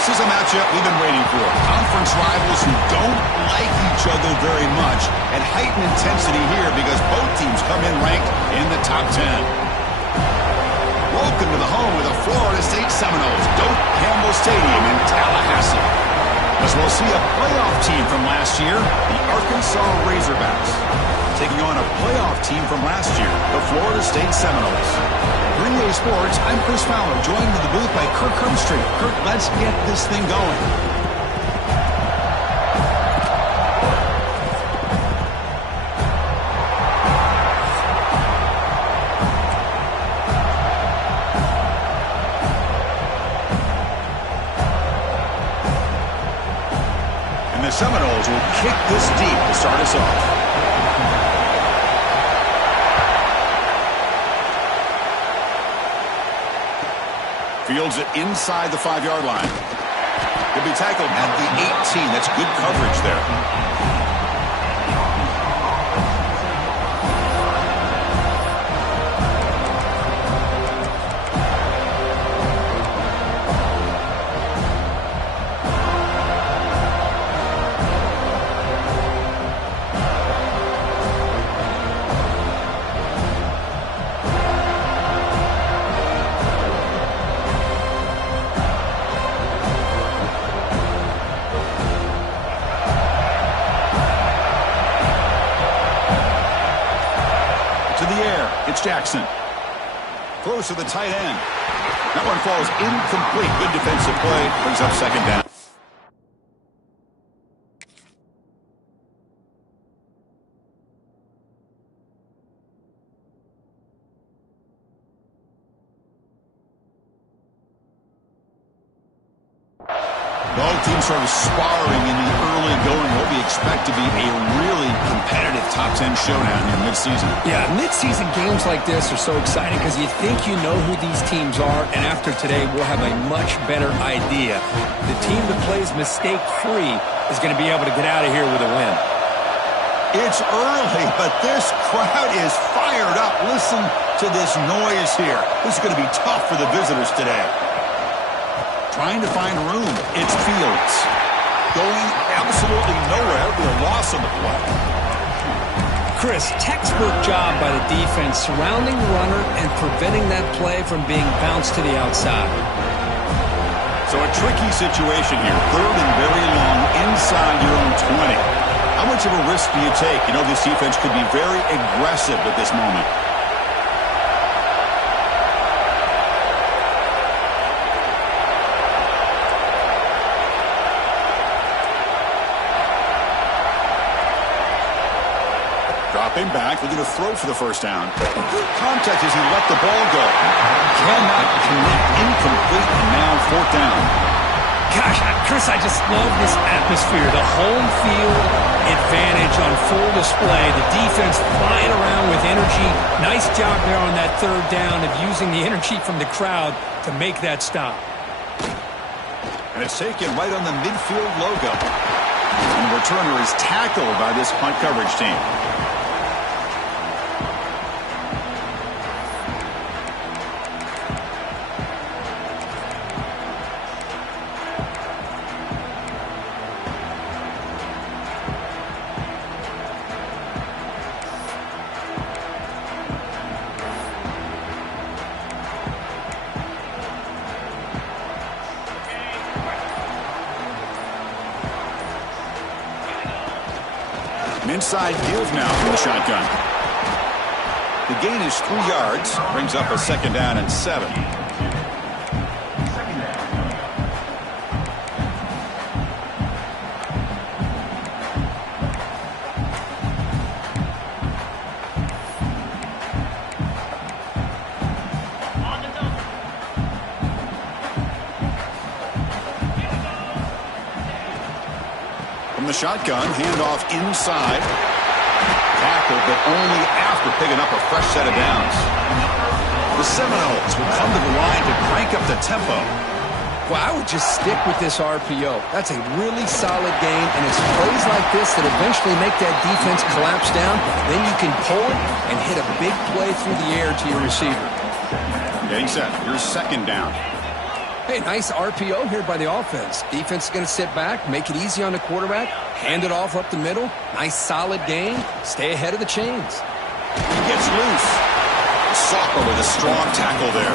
This is a matchup we've been waiting for. Conference rivals who don't like each other very much, and heightened intensity here because both teams come in ranked in the top 10. Welcome to the home of the Florida State Seminoles, Doak Campbell Stadium in Tallahassee. As we'll see a playoff team from last year, the Arkansas Razorbacks, taking on a playoff team from last year, the Florida State Seminoles. Green Bay Sports, I'm Chris Fowler, joined in the booth by Kirk Herbstreit. Kirk, let's get this thing going. And the Seminoles will kick this deep to start us off. Fields it inside the 5-yard line. He'll be tackled at the 18. That's good coverage there. It's Jackson. Close to the tight end. That one falls incomplete. Good defensive play. Brings up second down. Both teams sort of sparring in the early going. What we expect to be a really competitive top 10 showdown here mid-season. Yeah, mid-season games like this are so exciting because you think you know who these teams are, and after today we'll have a much better idea. The team that plays mistake-free is going to be able to get out of here with a win. It's early, but this crowd is fired up. Listen to this noise here. This is going to be tough for the visitors today. Trying to find room. It's Fields. Going absolutely nowhere. It'll be a loss on the play. Chris, textbook job by the defense surrounding the runner and preventing that play from being bounced to the outside. So a tricky situation here. 3rd and very long inside your own 20. How much of a risk do you take? You know, this defense could be very aggressive at this moment. Dropping back, looking to throw for the first down. Good contact as he let the ball go. Cannot connect, incomplete, and now 4th down. Gosh, Chris, I just love this atmosphere. The home field advantage on full display. The defense flying around with energy. Nice job there on that 3rd down of using the energy from the crowd to make that stop. And it's taken right on the midfield logo. And the returner is tackled by this punt coverage team. Inside give now from the shotgun. The gain is 3 yards. Brings up a 2nd down and 7. From the shotgun, handoff inside. Tackled, but only after picking up a fresh set of downs. The Seminoles will come to the line to crank up the tempo. Well, I would just stick with this RPO. That's a really solid game, and it's plays like this that eventually make that defense collapse down. Then you can pull it and hit a big play through the air to your receiver. Getting set. Here's 2nd down. Hey, nice RPO here by the offense. Defense is going to sit back, make it easy on the quarterback, hand it off up the middle. Nice solid game. Stay ahead of the chains. He gets loose. Soccer with a strong tackle there.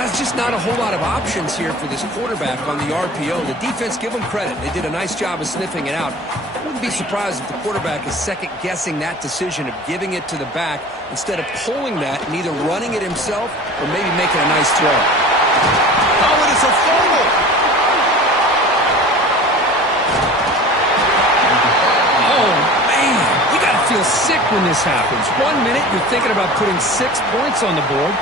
There's just not a whole lot of options here for this quarterback on the RPO. The defense, give them credit. They did a nice job of sniffing it out. I wouldn't be surprised if the quarterback is second-guessing that decision of giving it to the back instead of pulling that and either running it himself or maybe making a nice throw. Oh, it is a fumble! Oh, man. You got to feel sick when this happens. 1 minute, you're thinking about putting 6 points on the board.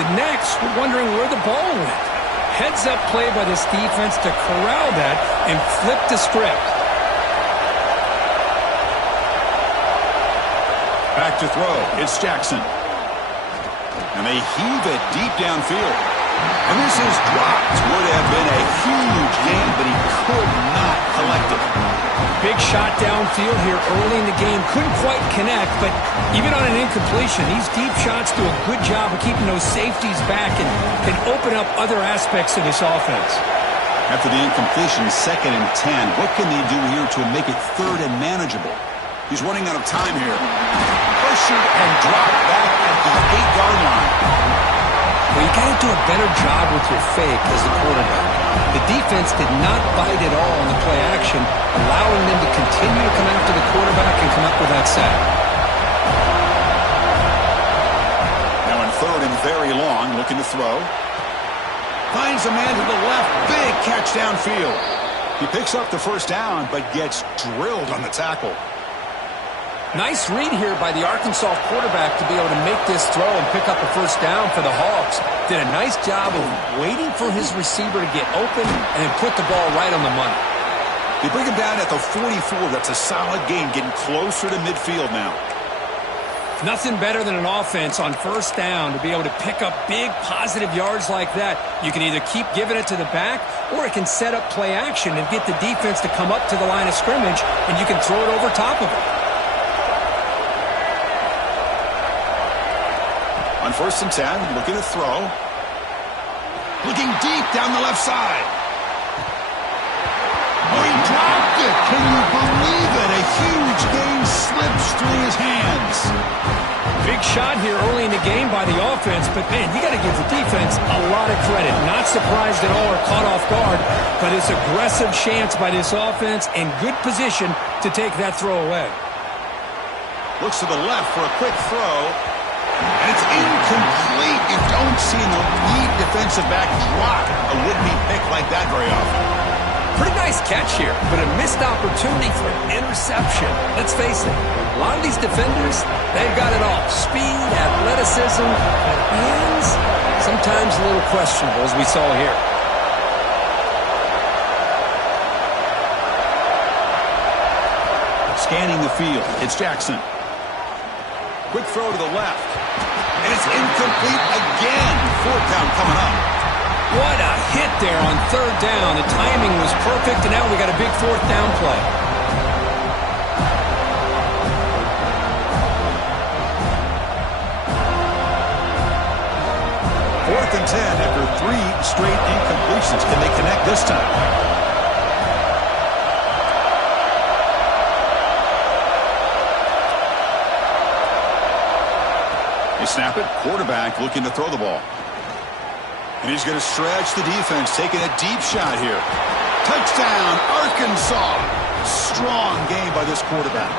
The next, we're wondering where the ball went. Heads-up play by this defense to corral that and flip the script. Back to throw. It's Jackson. And they heave it deep downfield. And this is dropped. Would have been a huge gain, but he could not collect it. Big shot downfield here early in the game. Couldn't quite connect, but even on an incompletion, these deep shots do a good job of keeping those safeties back and can open up other aspects of this offense. After the incompletion, 2nd and 10. What can they do here to make it 3rd and manageable? He's running out of time here. Pressured and dropped back at the 8-yard line. Well, you got to do a better job with your fake as a quarterback. The defense did not bite at all on the play action, allowing them to continue to come after the quarterback and come up with that sack. Now in 3rd and very long, looking to throw. Finds a man to the left. Big catch downfield. He picks up the 1st down, but gets drilled on the tackle. Nice read here by the Arkansas quarterback to be able to make this throw and pick up a 1st down for the Hogs. Did a nice job of waiting for his receiver to get open and then put the ball right on the money. They bring him down at the 44. That's a solid gain, getting closer to midfield now. Nothing better than an offense on 1st down to be able to pick up big positive yards like that. You can either keep giving it to the back or it can set up play action and get the defense to come up to the line of scrimmage and you can throw it over top of it. On 1st and 10, looking to throw. Looking deep down the left side. Oh, he dropped it. Can you believe it? A huge gain slips through his hands. Big shot here early in the game by the offense, but, man, you got to give the defense a lot of credit. Not surprised at all or caught off guard, but it's aggressive chance by this offense and good position to take that throw away. Looks to the left for a quick throw. And it's incomplete. You don't see the lead defensive back drop a would-be pick like that very often. Pretty nice catch here, but a missed opportunity for an interception. Let's face it, a lot of these defenders, they've got it all. Speed, athleticism, but hands, sometimes a little questionable, as we saw here. Scanning the field, it's Jackson. Quick throw to the left. And it's incomplete again. 4th down coming up. What a hit there on 3rd down. The timing was perfect, and now we got a big 4th down play. Fourth and 10 after 3 straight incompletions. Can they connect this time? They snap it. Quarterback looking to throw the ball. And he's going to stretch the defense, taking a deep shot here. Touchdown, Arkansas. Strong game by this quarterback.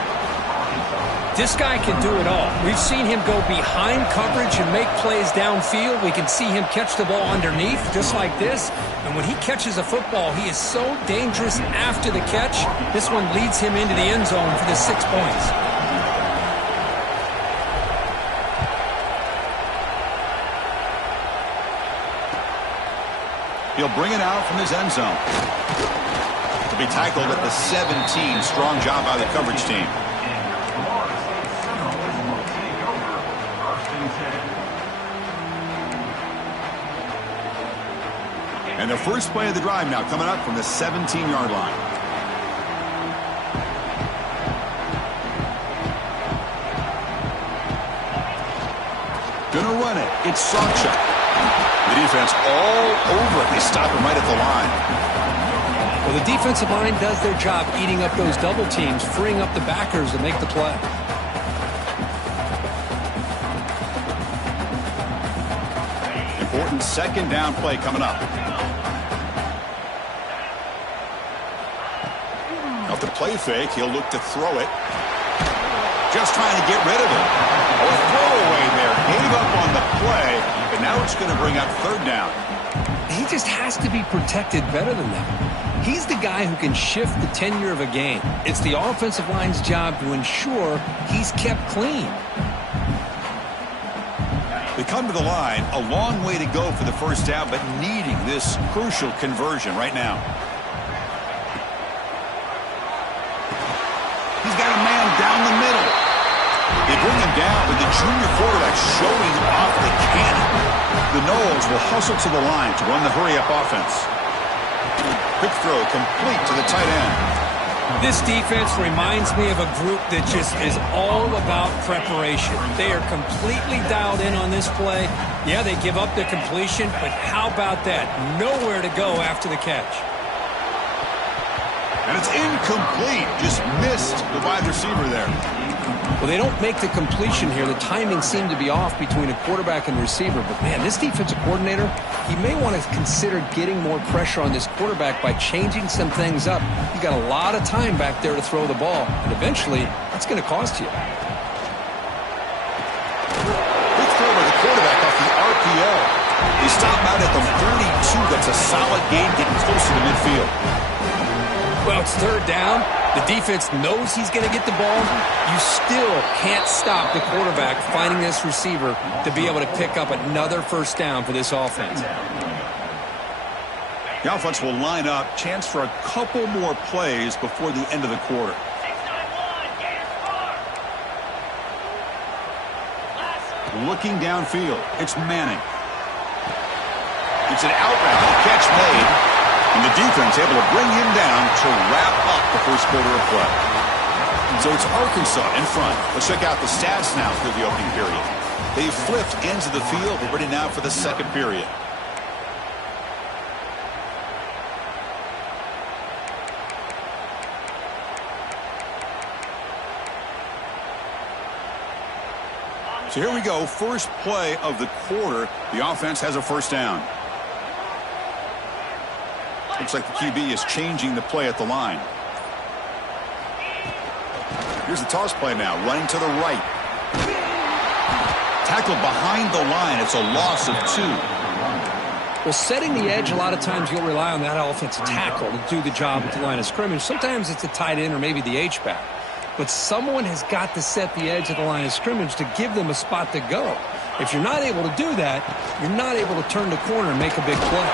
This guy can do it all. We've seen him go behind coverage and make plays downfield. We can see him catch the ball underneath, just like this. And when he catches a football, he is so dangerous after the catch. This one leads him into the end zone for the 6 points. He'll bring it out from his end zone. To be tackled at the 17. Strong job by the coverage team. And the first play of the drive now coming up from the 17-yard line. Gonna run it. It's Sawchuk. The defense all over it. They stop him right at the line. Well, the defensive line does their job eating up those double teams, freeing up the backers to make the play. Important second down play coming up. Off the play fake, he'll look to throw it. Just trying to get rid of it. Oh, a throwaway there. Gave up on the play, but now it's going to bring up third down. He just has to be protected better than that. He's the guy who can shift the tenure of a game. It's the offensive line's job to ensure he's kept clean. They come to the line, a long way to go for the first down, but needing this crucial conversion right now. He's got a man down the middle. They bring him down, but the junior quarterback showing off the cannon. The Noles will hustle to the line to run the hurry-up offense. Quick throw complete to the tight end. This defense reminds me of a group that just is all about preparation. They are completely dialed in on this play. Yeah, they give up the completion, but how about that? Nowhere to go after the catch. And it's incomplete. Just missed the wide receiver there. Well, they don't make the completion here. The timing seemed to be off between a quarterback and receiver. But, man, this defensive coordinator, he may want to consider getting more pressure on this quarterback by changing some things up. You got a lot of time back there to throw the ball, and eventually it's going to cost you. Good throw by the quarterback off the RPO. They stop out at the 42. That's a solid gain getting closer to midfield. Well, it's third down. The defense knows he's going to get the ball. You still can't stop the quarterback finding this receiver to be able to pick up another first down for this offense. The offense will line up. Chance for a couple more plays before the end of the quarter. Looking downfield. It's Manning. It's an out route. Catch made. And the defense able to bring him down to wrap up the first quarter of play. So it's Arkansas in front. Let's check out the stats now through the opening period. They've flipped ends of the field. They're ready now for the second period. So here we go. First play of the quarter. The offense has a first down. Looks like the QB is changing the play at the line. Here's the toss play now, running to the right. Tackled behind the line. It's a loss of 2. Well, setting the edge, a lot of times you'll rely on that offensive tackle to do the job at the line of scrimmage. Sometimes it's a tight end or maybe the H-back. But someone has got to set the edge of the line of scrimmage to give them a spot to go. If you're not able to do that, you're not able to turn the corner and make a big play.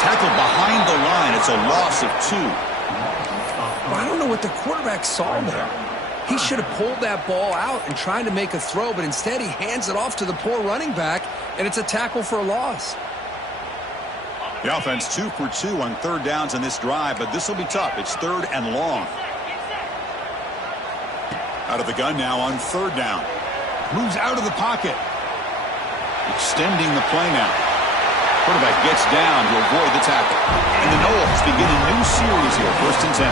Tackled behind the line. It's a loss of 2. Well, I don't know what the quarterback saw there. He should have pulled that ball out and tried to make a throw, but instead he hands it off to the poor running back, and it's a tackle for a loss. The offense 2 for 2 on third downs in this drive, but this will be tough. It's third and long. Out of the gun now on third down. Moves out of the pocket. Extending the play now. Quarterback gets down to avoid the tackle. And the Noles begin a new series here, 1st and 10.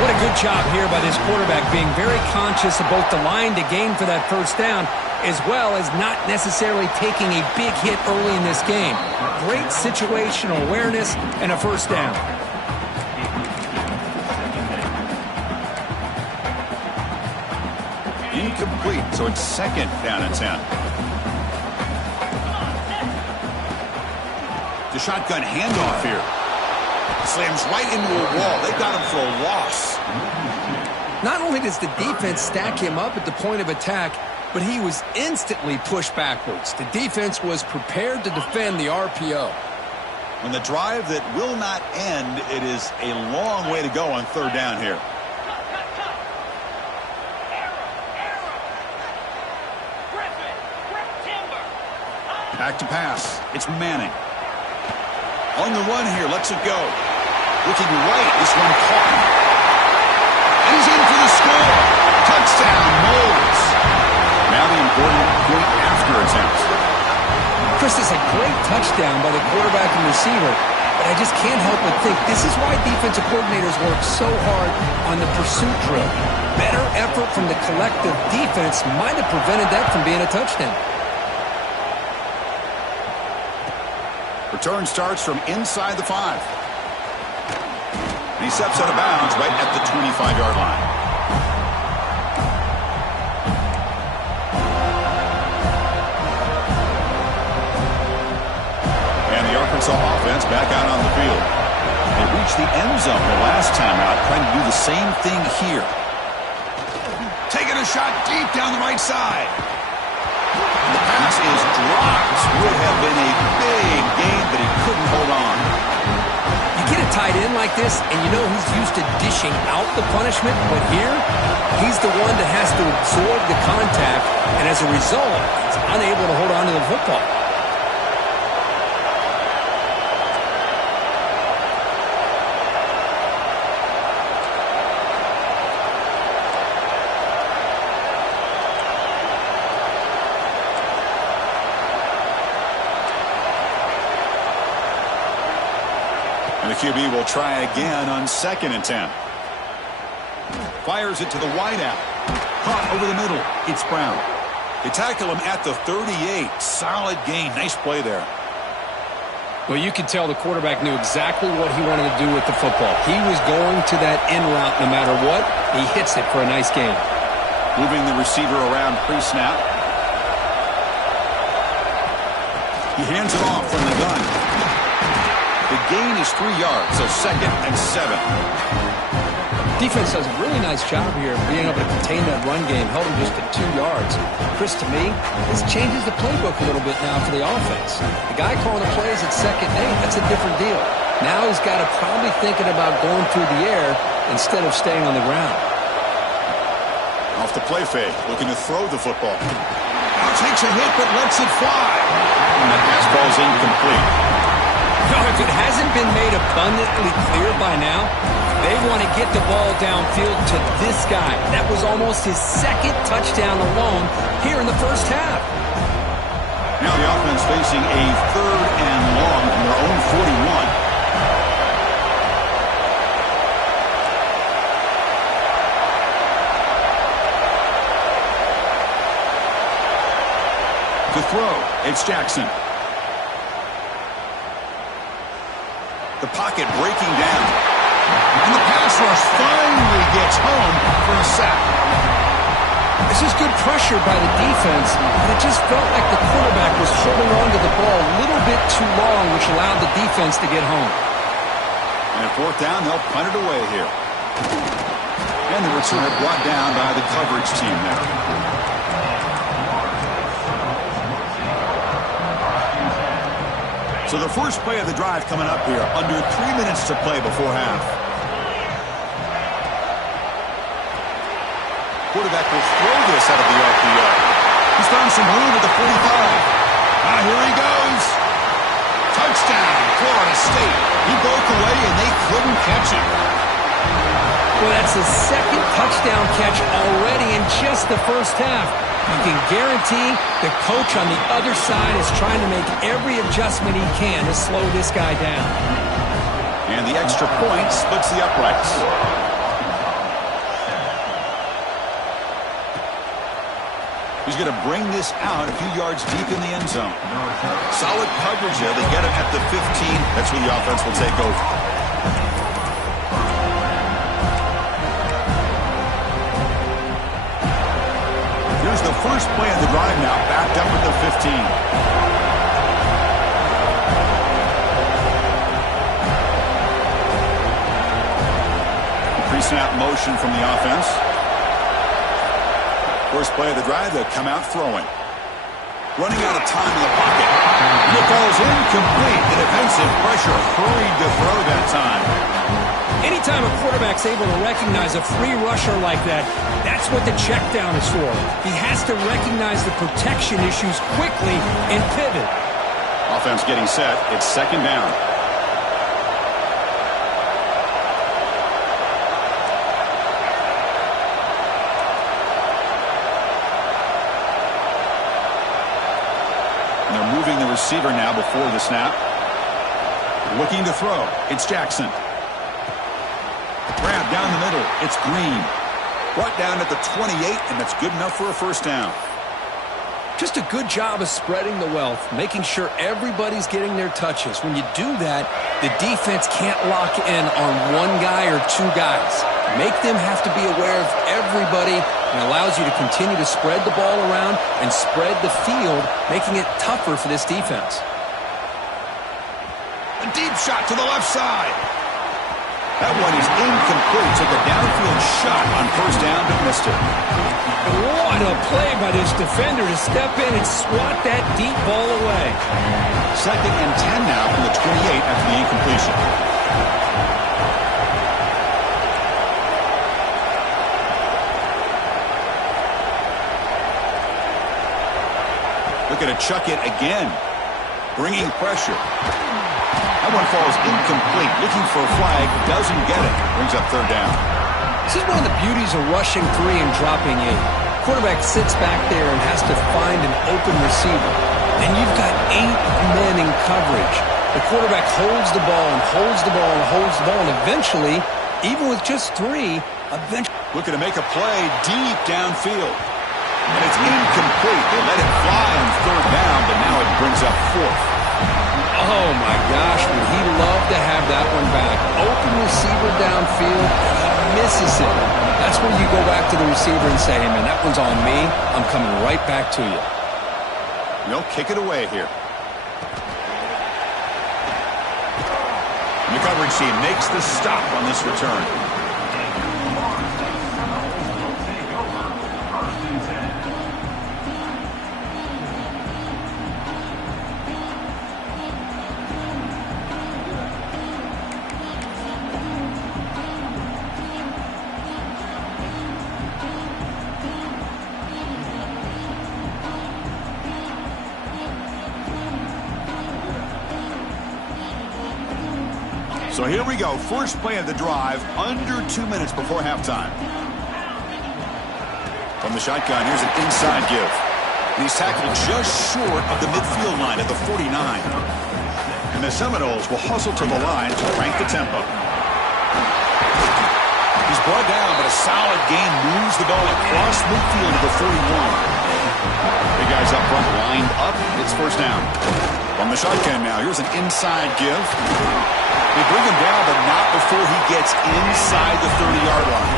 What a good job here by this quarterback, being very conscious of both the line to gain for that first down, as well as not necessarily taking a big hit early in this game. Great situational awareness and a first down. Incomplete, so it's second down and 10. The shotgun handoff here. Slams right into a wall. They've got him for a loss. Not only does the defense stack him up at the point of attack, but he was instantly pushed backwards. The defense was prepared to defend the RPO. On the drive that will not end, it is a long way to go on third down here. Back to pass. It's Manning. On the run here, lets it go. Looking right, this one caught. And he's in for the score. Touchdown, Noles. Now the important point after attempt. Chris, is a great touchdown by the quarterback and receiver, but I just can't help but think this is why defensive coordinators work so hard on the pursuit drill. Better effort from the collective defense might have prevented that from being a touchdown. Return starts from inside the 5. And he steps out of bounds right at the 25-yard line. And the Arkansas offense back out on the field. They reached the end zone the last time out, trying to do the same thing here. Taking a shot deep down the right side. The pass is dropped. Would have been a big gain, but he couldn't hold on. You get a tight end like this, and you know he's used to dishing out the punishment, but here, he's the one that has to absorb the contact, and as a result, he's unable to hold on to the football. And the QB will try again on 2nd and 10. Fires it to the wideout. Caught over the middle. It's Brown. They tackle him at the 38. Solid gain. Nice play there. Well, you could tell the quarterback knew exactly what he wanted to do with the football. He was going to that in route no matter what. He hits it for a nice gain. Moving the receiver around pre-snap. He hands it off from the gun. The gain is 3 yards, so 2nd and 7. Defense does a really nice job here of being able to contain that run game, held him just to 2 yards. Chris, to me, this changes the playbook a little bit now for the offense. The guy calling the plays at 2nd and 8, that's a different deal. Now he's got to probably thinking about going through the air instead of staying on the ground. Off the play fake, looking to throw the football. Now takes a hit, but lets it fly. And that pass ball's incomplete. No, if it hasn't been made abundantly clear by now, they want to get the ball downfield to this guy. That was almost his 2nd touchdown alone here in the first half. Now the offense facing a 3rd and long from their own 41. To throw, it's Jackson. The pocket breaking down. And the pass rush finally gets home for a sack. This is good pressure by the defense, but it just felt like the quarterback was holding on to the ball a little bit too long, which allowed the defense to get home. And at 4th down, they'll punt it away here. And the return brought down by the coverage team there. So the first play of the drive coming up here, under 3 minutes to play before half. Quarterback will throw this out of the RPO. He's found some room at the 45. Here he goes. Touchdown, Florida State. He broke away and they couldn't catch him. Well, that's his 2nd touchdown catch already in just the first half. You can guarantee the coach on the other side is trying to make every adjustment he can to slow this guy down. And the extra point splits the uprights. He's going to bring this out a few yards deep in the end zone. Solid coverage there. They get it at the 15. That's where the offense will take over. Here's the first play of the drive now, backed up at the 15. Pre-snap motion from the offense. First play of the drive, they'll come out throwing. Running out of time in the pocket. And the ball's incomplete. The defensive pressure hurried to throw that time. Anytime a quarterback's able to recognize a free rusher like that, that's what the check down is for. He has to recognize the protection issues quickly and pivot. Offense getting set. It's 2nd down. receiver now before the snap. Looking to throw. It's Jackson. Grab down the middle. It's Green. Brought down at the 28, and that's good enough for a first down. Just a good job of spreading the wealth, making sure everybody's getting their touches. When you do that, the defense can't lock in on one guy or two guys. Make them have to be aware of everybody, and allows you to continue to spread the ball around and spread the field, making it tougher for this defense. A deep shot to the left side. That one is incomplete. Took a downfield shot on first down, but missed it. What a play by this defender to step in and swat that deep ball away. 2nd and 10 now from the 28 after the incompletion. Looking to chuck it again. Bringing pressure. That one falls incomplete. Looking for a flag. Doesn't get it. Brings up third down. This is one of the beauties of rushing 3 and dropping 8. Quarterback sits back there and has to find an open receiver. And you've got 8 men in coverage. The quarterback holds the ball and holds the ball and holds the ball. And eventually, even with just 3, looking to make a play deep downfield. And it's incomplete. They let it fly on third down, but now it brings up 4th. Oh, my gosh, would he love to have that one back. Open receiver downfield, and he misses it. That's where you go back to the receiver and say, hey, man, that one's on me. I'm coming right back to you. They'll kick it away here. And the coverage team makes the stop on this return. So here we go. First play of the drive, under 2 minutes before halftime. From the shotgun, here's an inside give. He's tackled just short of the midfield line at the 49. And the Seminoles will hustle to the line to crank the tempo. He's brought down, but a solid gain moves the ball across midfield to the 41. Big guys up front lined up. It's first down. From the shotgun now, here's an inside give. They bring him down, but not before he gets inside the 30-yard line.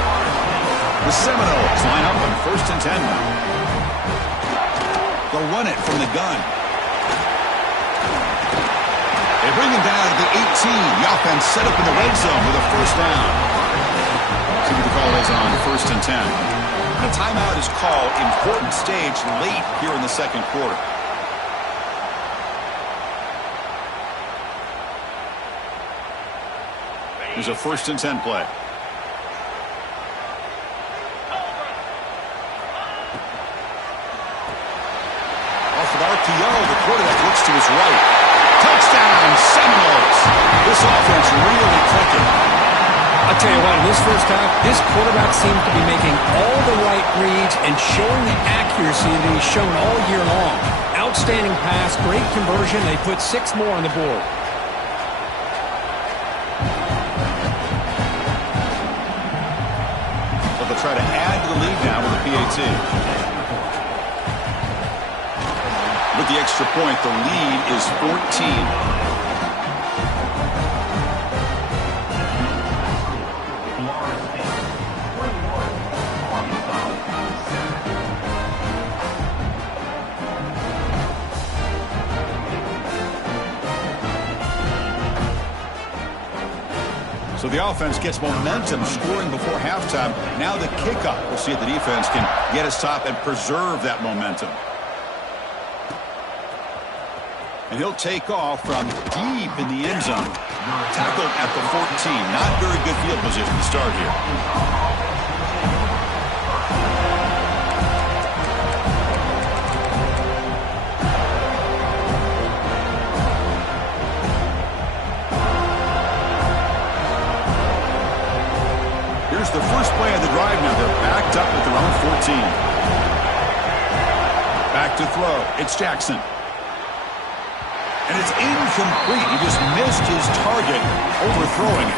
The Seminoles line up on 1st and 10 now. They'll run it from the gun. They bring him down at the 18. The offense set up in the red zone with a first down. See what the call is on 1st and 10. The timeout is called. Important stage late here in the second quarter. There's a 1st and 10 play. Off of RPO, the quarterback looks to his right. Touchdown, Seminoles. This offense really clicking. I'll tell you what, in this first half, this quarterback seems to be making all the right reads and showing the accuracy that he's shown all year long. Outstanding pass, great conversion. They put 6 more on the board. They'll try to add to the lead now with a PAT. With the extra point, the lead is 14. So the offense gets momentum, scoring before halftime. Now the kickoff. We'll see if the defense can get his top and preserve that momentum. And he'll take off from deep in the end zone. Tackled at the 14. Not very good field position to start here. Here's the first play of the drive now. They're backed up at their own 14. Back to throw. It's Jackson. And it's incomplete. He just missed his target, overthrowing it.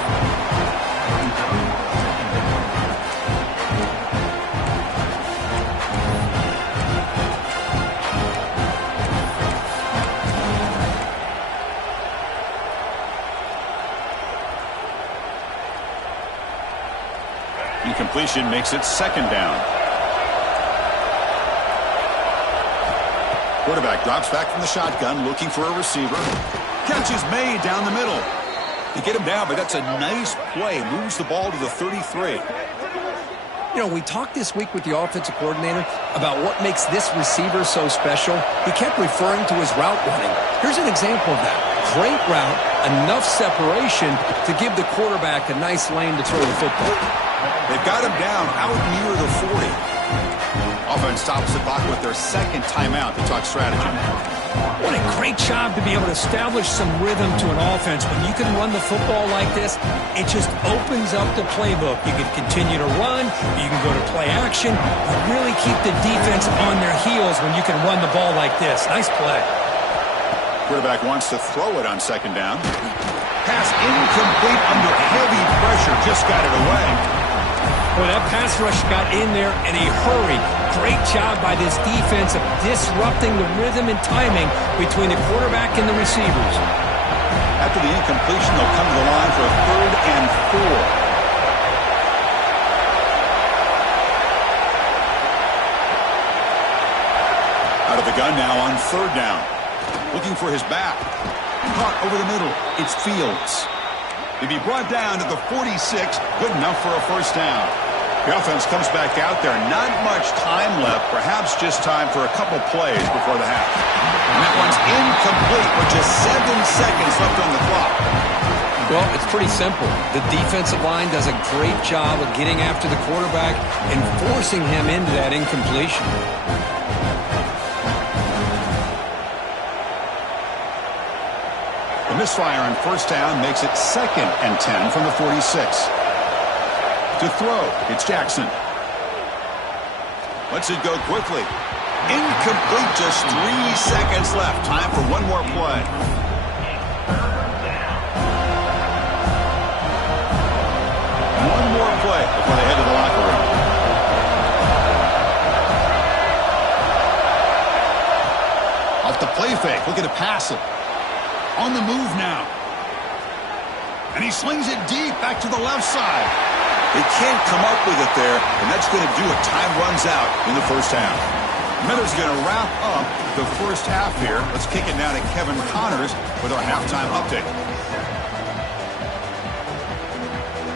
Incompletion makes it second down. Quarterback drops back from the shotgun, looking for a receiver. Catch is made down the middle. They get him down, but that's a nice play. Moves the ball to the 33. You know, we talked this week with the offensive coordinator about what makes this receiver so special. He kept referring to his route running. Here's an example of that. Great route, enough separation to give the quarterback a nice lane to throw the football. They've got him down out near the 40. Offense stops the clock with their second timeout to talk strategy. What a great job to be able to establish some rhythm to an offense. When you can run the football like this, it just opens up the playbook. You can continue to run. You can go to play action. You really keep the defense on their heels when you can run the ball like this. Nice play. Quarterback wants to throw it on second down. Pass incomplete under heavy pressure. Just got it away. Well, that pass rush got in there in a hurry. Great job by this defense of disrupting the rhythm and timing between the quarterback and the receivers. After the incompletion, they'll come to the line for a 3rd and 4. Out of the gun now on 3rd down. Looking for his back. Caught over the middle. It's Fields. He'll be brought down to the 46. Good enough for a first down. The offense comes back out there. Not much time left. Perhaps just time for a couple plays before the half. And that one's incomplete with just 7 seconds left on the clock. Well, it's pretty simple. The defensive line does a great job of getting after the quarterback and forcing him into that incompletion. The misfire on first down makes it 2nd and 10 from the 46. To throw, it's Jackson. Lets it go quickly. Incomplete, just 3 seconds left. Time for one more play. One more play before they head to the locker room. Off the play fake, looking to pass it. On the move now. And he slings it deep back to the left side. They can't come up with it there, and that's going to do it. Time runs out in the first half. Miller's going to wrap up the first half here. Let's kick it now to Kevin Connors with our halftime update.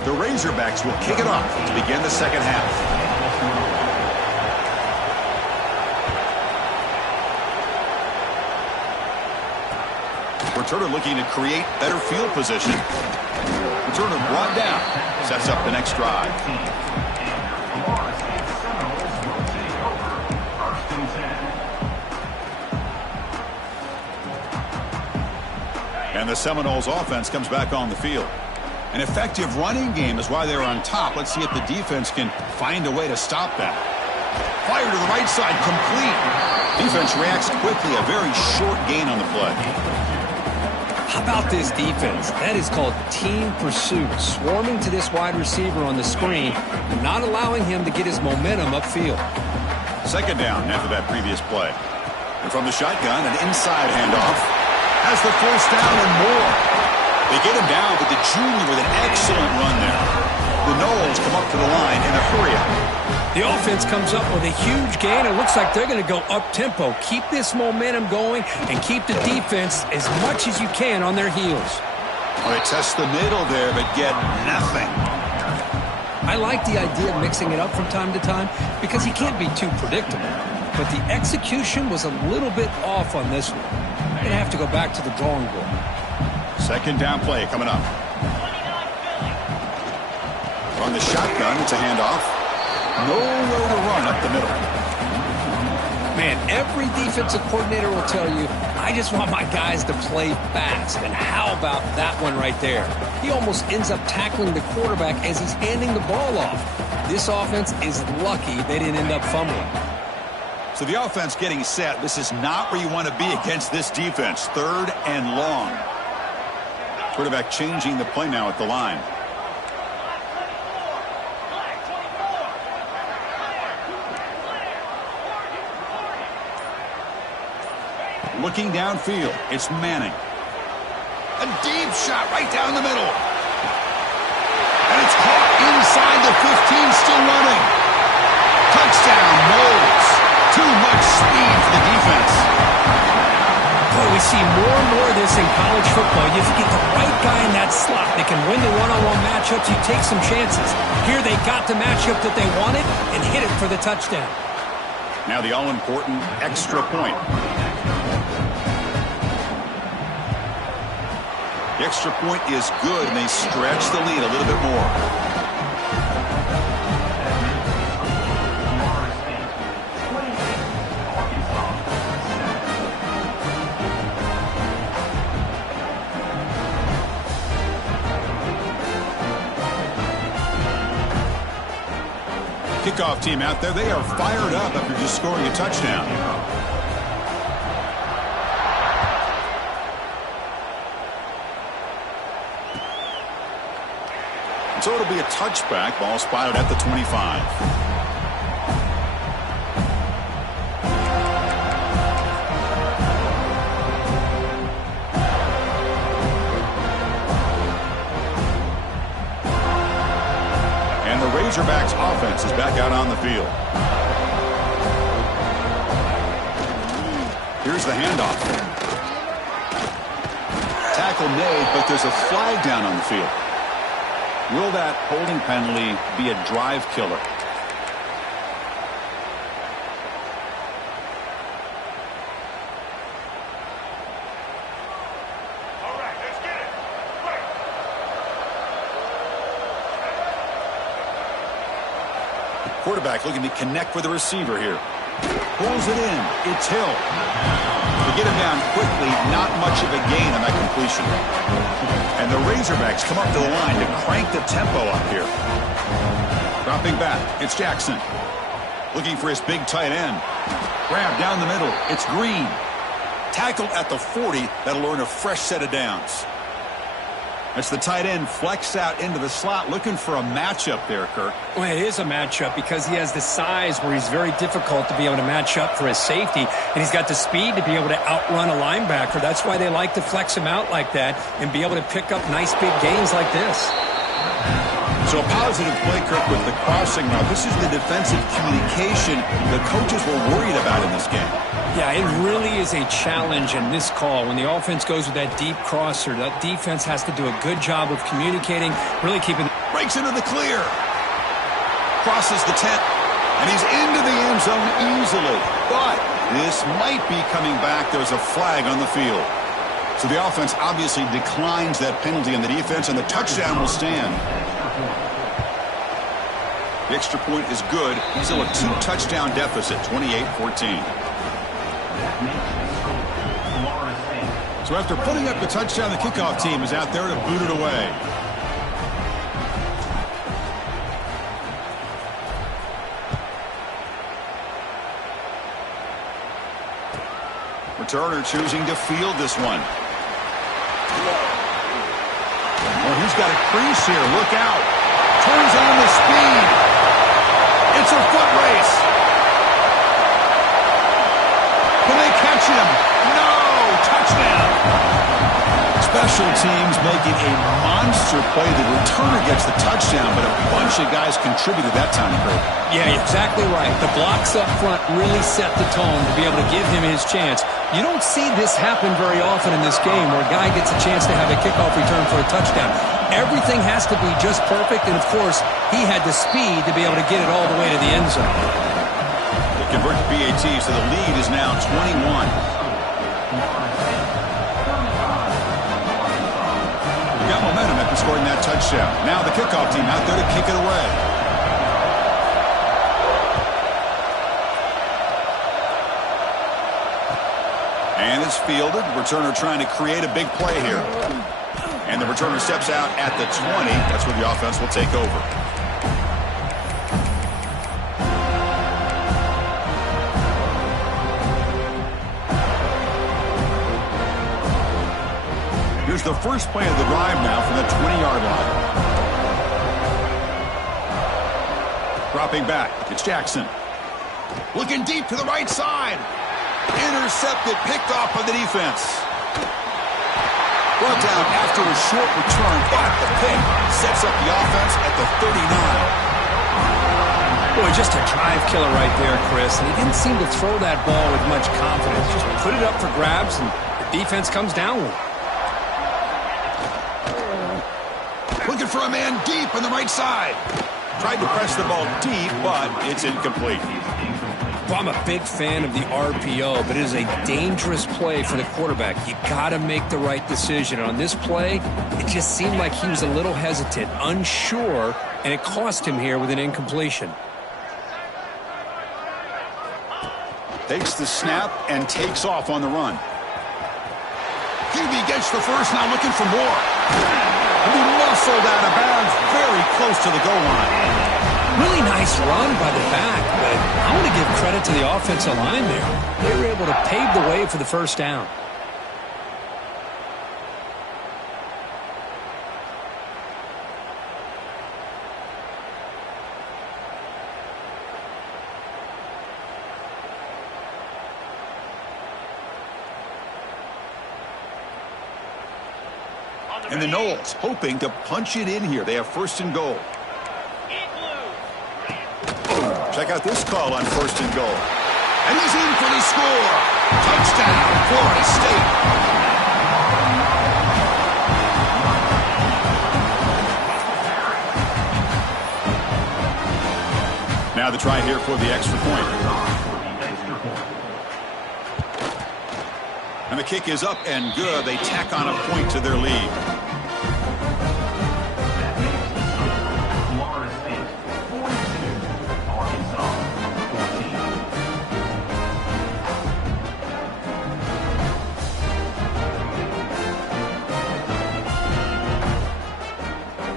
The Razorbacks will kick it off to begin the second half. Returner looking to create better field position. Returner brought down. Sets up the next drive. And the Seminoles offense comes back on the field. An effective running game is why they're on top. Let's see if the defense can find a way to stop that. Fire to the right side, complete. Defense reacts quickly. A very short gain on the play. How about this defense? That is called team pursuit. Swarming to this wide receiver on the screen and not allowing him to get his momentum upfield. Second down after that previous play. And from the shotgun, an inside handoff. Has the first down and more. They get him down, but the junior with an excellent run there. The Noles come up to the line in a hurry-up. The offense comes up with a huge gain. It looks like they're going to go up-tempo. Keep this momentum going and keep the defense as much as you can on their heels. Well, they test the middle there, but get nothing. I like the idea of mixing it up from time to time because he can't be too predictable. But the execution was a little bit off on this one. They're going to have to go back to the drawing board. Second down play coming up. On the shotgun, it's a handoff. Nowhere to run up the middle. Man, every defensive coordinator will tell you, I just want my guys to play fast. And how about that one right there? He almost ends up tackling the quarterback as he's handing the ball off. This offense is lucky they didn't end up fumbling. So the offense getting set. This is not where you want to be against this defense. 3rd and long. Quarterback changing the play now at the line. Looking downfield, it's Manning. A deep shot right down the middle. And it's caught inside the 15, still running. Touchdown, Knowles. Too much speed for the defense. Boy, we see more and more of this in college football. If you get the right guy in that slot that can win the one-on-one matchups, you take some chances. Here they got the matchup that they wanted and hit it for the touchdown. Now the all-important extra point. The extra point is good, and they stretch the lead a little bit more. Kickoff team out there, they are fired up after just scoring a touchdown. So it'll be a touchback. Ball spotted at the 25. And the Razorbacks offense is back out on the field. Here's the handoff. Tackle made, but there's a flag down on the field. Will that holding penalty be a drive killer? All right, let's get it. Right. Quarterback looking to connect with the receiver here. Pulls it in. It's Hill. To get him down quickly, not much of a gain on that completion. And the Razorbacks come up to the line to crank the tempo up here. Dropping back, it's Jackson. Looking for his big tight end. Grab down the middle, it's Green. Tackled at the 40, that'll earn a fresh set of downs. That's the tight end flex out into the slot, looking for a matchup there, Kirk. Well, it is a matchup because he has the size where he's very difficult to be able to match up for his safety, and he's got the speed to be able to outrun a linebacker. That's why they like to flex him out like that and be able to pick up nice big gains like this. So a positive play, Kirk, with the crossing route. This is the defensive communication the coaches were worried about in this game. Yeah, it really is a challenge in this call. When the offense goes with that deep crosser, that defense has to do a good job of communicating, really keeping... Breaks into the clear. Crosses the 10. And he's into the end zone easily. But this might be coming back. There's a flag on the field. So the offense obviously declines that penalty on the defense, and the touchdown will stand. The extra point is good. He's still a 2-touchdown deficit, 28-14. So after putting up the touchdown, the kickoff team is out there to boot it away. Returner choosing to field this one. Well, he's got a crease here. Look out. Turns on the speed. It's a foot race. Can they catch him? No! Touchdown! Special teams making a monster play. The returner gets the touchdown, but a bunch of guys contributed that time, Kurt. Yeah, exactly right. The blocks up front really set the tone to be able to give him his chance. You don't see this happen very often in this game where a guy gets a chance to have a kickoff return for a touchdown. Everything has to be just perfect, and of course, he had the speed to be able to get it all the way to the end zone. They convert to PAT, so the lead is now 21. Got momentum after scoring that touchdown. Now the kickoff team out there to kick it away. And it's fielded. Returner trying to create a big play here. And the returner steps out at the 20. That's where the offense will take over. Here's the first play of the drive now from the 20-yard line. Dropping back, it's Jackson. Looking deep to the right side. Intercepted, picked off by the defense. Brought down after a short return, but the pick sets up the offense at the 39. Boy, just a drive killer right there, Chris. And he didn't seem to throw that ball with much confidence. Just put it up for grabs, and the defense comes down with it. Looking for a man deep on the right side. Tried to press the ball deep, but it's incomplete. Well, I'm a big fan of the RPO, but it is a dangerous play for the quarterback. You got to make the right decision. On this play, it just seemed like he was a little hesitant, unsure, and it cost him here with an incompletion. Takes the snap and takes off on the run. QB gets the first, now looking for more. And he muscled out of bounds very close to the goal line. Really nice run by the back, but I want to give credit to the offensive line there. They were able to pave the way for the first down. And the Noles hoping to punch it in here. They have first and goal. Check out this call on first and goal. And he's in for the score. Touchdown, Florida State. Now the try here for the extra point. And the kick is up and good. They tack on a point to their lead.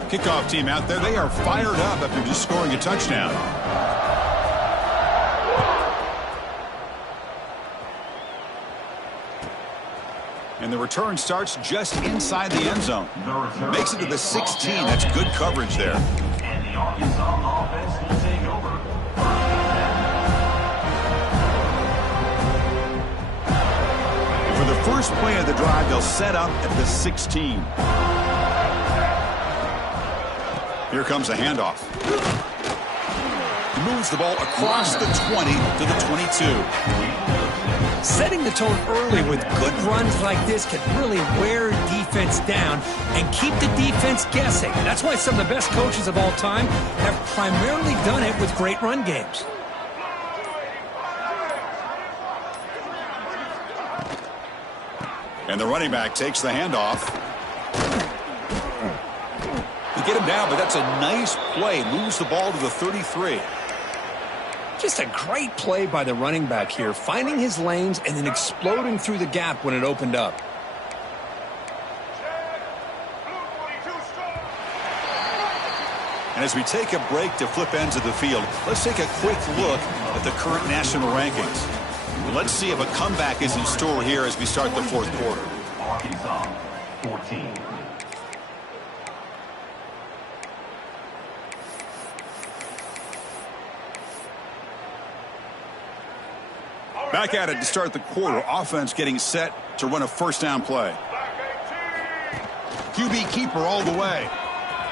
Kickoff team out there, they are fired up after just scoring a touchdown. And the return starts just inside the end zone. Makes it to the 16. That's good coverage there. And the Arkansas offense will take over. For the first play of the drive, they'll set up at the 16. Here comes a handoff. He moves the ball across the 20 to the 22. Setting the tone early with good runs like this can really wear defense down and keep the defense guessing. That's why some of the best coaches of all time have primarily done it with great run games. And the running back takes the handoff. Get him down, but that's a nice play. Moves the ball to the 33. Just a great play by the running back here, finding his lanes and then exploding through the gap when it opened up. And as we take a break to flip ends of the field, let's take a quick look at the current national rankings. Let's see if a comeback is in store here as we start the fourth quarter. Arkansas, 14. Back at it to start the quarter. Offense getting set to run a first down play. QB keeper all the way.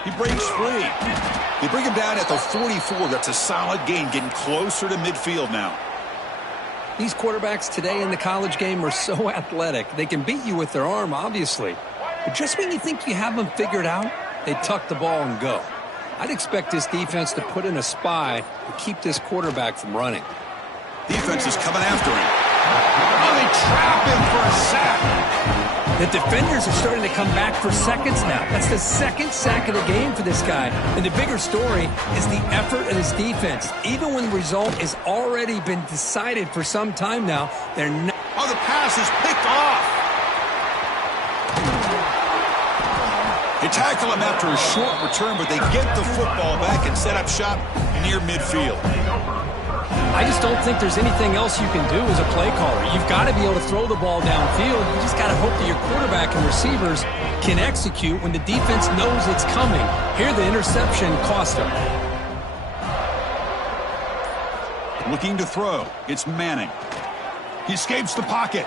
He breaks free. They bring him down at the 44. That's a solid gain, getting closer to midfield now. These quarterbacks today in the college game are so athletic. They can beat you with their arm, obviously. But just when you think you have them figured out, they tuck the ball and go. I'd expect this defense to put in a spy to keep this quarterback from running. Defense is coming after him. Oh, they trap him for a sack. The defenders are starting to come back for seconds now. That's the second sack of the game for this guy. And the bigger story is the effort of his defense. Even when the result has already been decided for some time now, they're not. Oh, the pass is picked off. They tackle him after a short return, but they get the football back and set up shop near midfield. I just don't think there's anything else you can do as a play caller. You've got to be able to throw the ball downfield. You just got to hope that your quarterback and receivers can execute when the defense knows it's coming. Here, the interception cost him. Looking to throw. It's Manning. He escapes the pocket.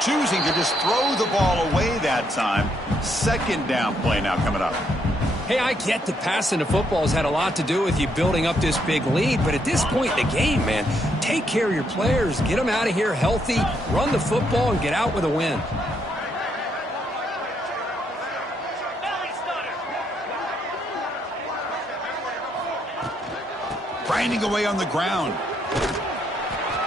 Choosing to just throw the ball away that time. Second down play now coming up. Hey, I get that passing the football has had a lot to do with you building up this big lead, but at this point in the game, man, take care of your players, get them out of here healthy, run the football, and get out with a win. Grinding away on the ground.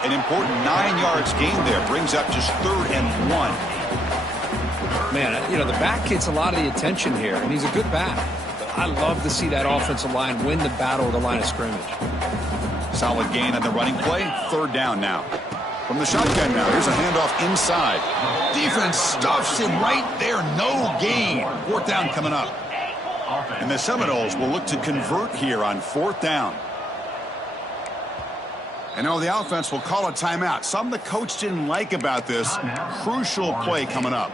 An important 9 yards gain there. Brings up just 3rd and 1. Man, you know, the back gets a lot of the attention here, and he's a good back. But I love to see that offensive line win the battle at the line of scrimmage. Solid gain on the running play. 3rd down now. From the shotgun now, here's a handoff inside. Defense stuffs him right there. No gain. 4th down coming up. And the Seminoles will look to convert here on 4th down. And now the offense will call a timeout. Something the coach didn't like about this. Crucial play coming up.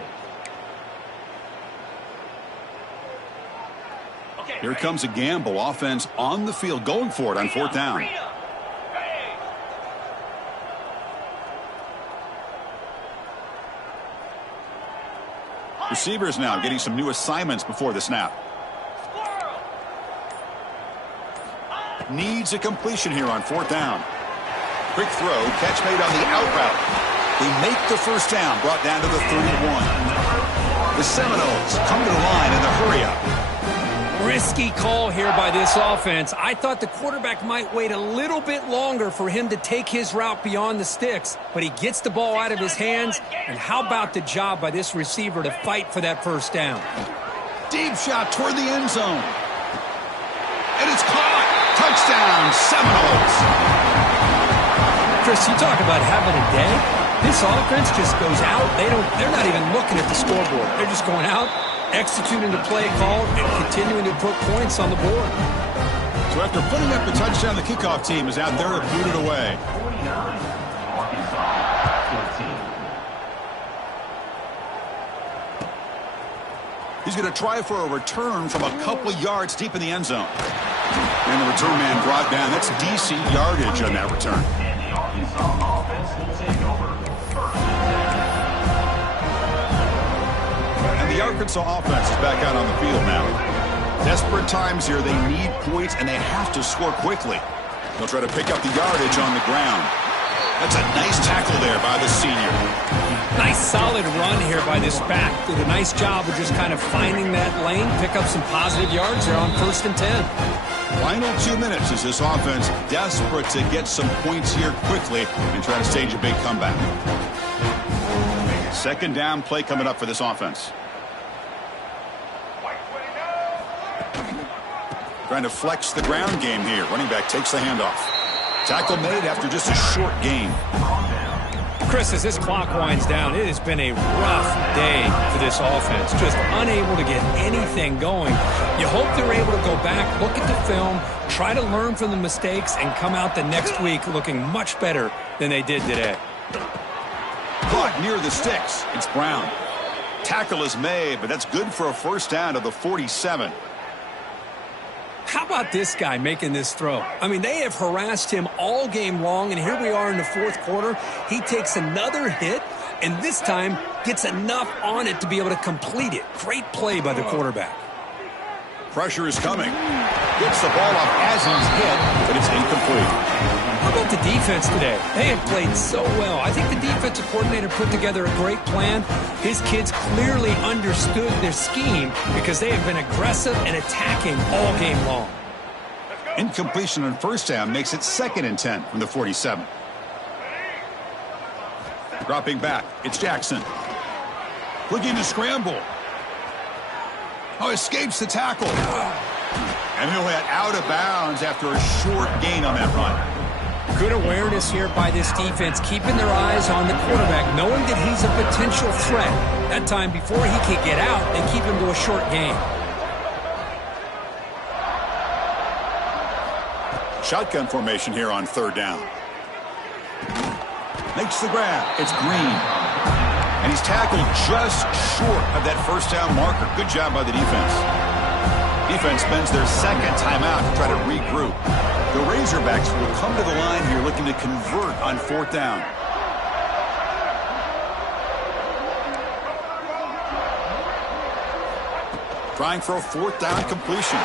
Here comes a gamble. Offense on the field, going for it on 4th down. Receivers now getting some new assignments before the snap. Needs a completion here on 4th down. Quick throw, catch made on the out route. They make the 1st down, brought down to the 31. The Seminoles come to the line in the hurry-up. Risky call here by this offense. I thought the quarterback might wait a little bit longer for him to take his route beyond the sticks, but he gets the ball out of his hands, and how about the job by this receiver to fight for that 1st down? Deep shot toward the end zone. And it's caught. Touchdown, Seminoles. Chris, you talk about having a day. This offense just goes out. They're not even looking at the scoreboard. They're just going out, executing the play call, and continuing to put points on the board. So after putting up the touchdown, the kickoff team is out there to boot it away. 49, Arkansas 14. He's going to try for a return from a couple of yards deep in the end zone. And the return man brought down. That's decent yardage on that return. Arkansas offense will take over 1st and 10. And the Arkansas offense is back out on the field now. Desperate times here. They need points, and they have to score quickly. They'll try to pick up the yardage on the ground. That's a nice tackle there by the senior. Nice solid run here by this back. Did a nice job of just kind of finding that lane, pick up some positive yards there on 1st and 10. Final 2 minutes as this offense desperate to get some points here quickly and try to stage a big comeback. 2nd down play coming up for this offense. Trying to flex the ground game here. Running back takes the handoff. Tackle made after just a short gain. Chris, as this clock winds down, it has been a rough day for this offense. Just unable to get anything going. You hope they're able to go back, look at the film, try to learn from the mistakes, and come out the next week looking much better than they did today. Caught near the sticks. It's Brown. Tackle is made, but that's good for a 1st down to the 47. How about this guy making this throw? I mean, they have harassed him all game long, and here we are in the 4th quarter. He takes another hit, and this time gets enough on it to be able to complete it. Great play by the quarterback. Pressure is coming. Gets the ball off as he's hit, but it's incomplete. How about the defense today? They have played so well. I think the defensive coordinator put together a great plan. His kids clearly understood their scheme because they have been aggressive and attacking all game long. Incompletion on 1st down makes it 2nd and 10 from the 47. Dropping back, it's Jackson. Looking to scramble. Oh, escapes the tackle. And he'll hit out of bounds after a short gain on that run. Good awareness here by this defense, keeping their eyes on the quarterback, knowing that he's a potential threat. That time before he can get out, they keep him to a short gain. Shotgun formation here on third down. Makes the grab. It's Green. And he's tackled just short of that first down marker. Good job by the defense. Defense spends their second timeout to try to regroup. The Razorbacks will come to the line here looking to convert on fourth down. Trying for a fourth down completion.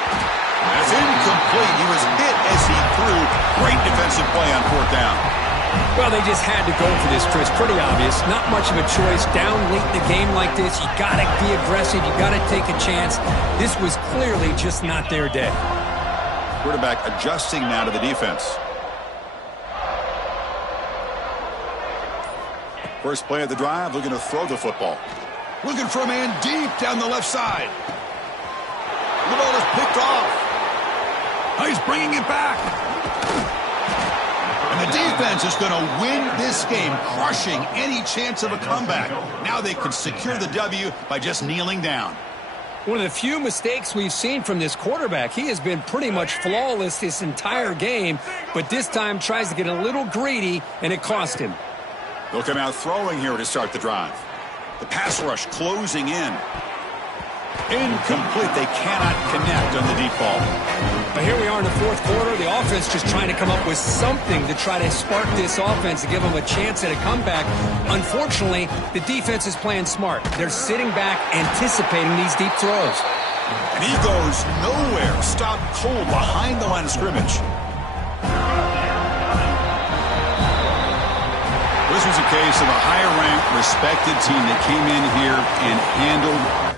That's incomplete. He was hit as he threw. Great defensive play on fourth down. Well, they just had to go for this, Chris. Pretty obvious. Not much of a choice. Down late in the game like this, you got to be aggressive. You got to take a chance. This was clearly just not their day. Quarterback adjusting now to the defense. First play of the drive, looking to throw the football. Looking for a man deep down the left side. The ball is picked off. Oh, he's bringing it back. And the defense is going to win this game, crushing any chance of a comeback. Now they could secure the W by just kneeling down. One of the few mistakes we've seen from this quarterback. He has been pretty much flawless this entire game, but this time tries to get a little greedy, and it cost him. They'll come out throwing here to start the drive. The pass rush closing in. Incomplete. They cannot connect on the deep ball. But here we are in the fourth quarter. The offense just trying to come up with something to try to spark this offense to give them a chance at a comeback. Unfortunately, the defense is playing smart. They're sitting back, anticipating these deep throws. And he goes nowhere. Stopped cold behind the line of scrimmage. This was a case of a higher-ranked, respected team that came in here and handled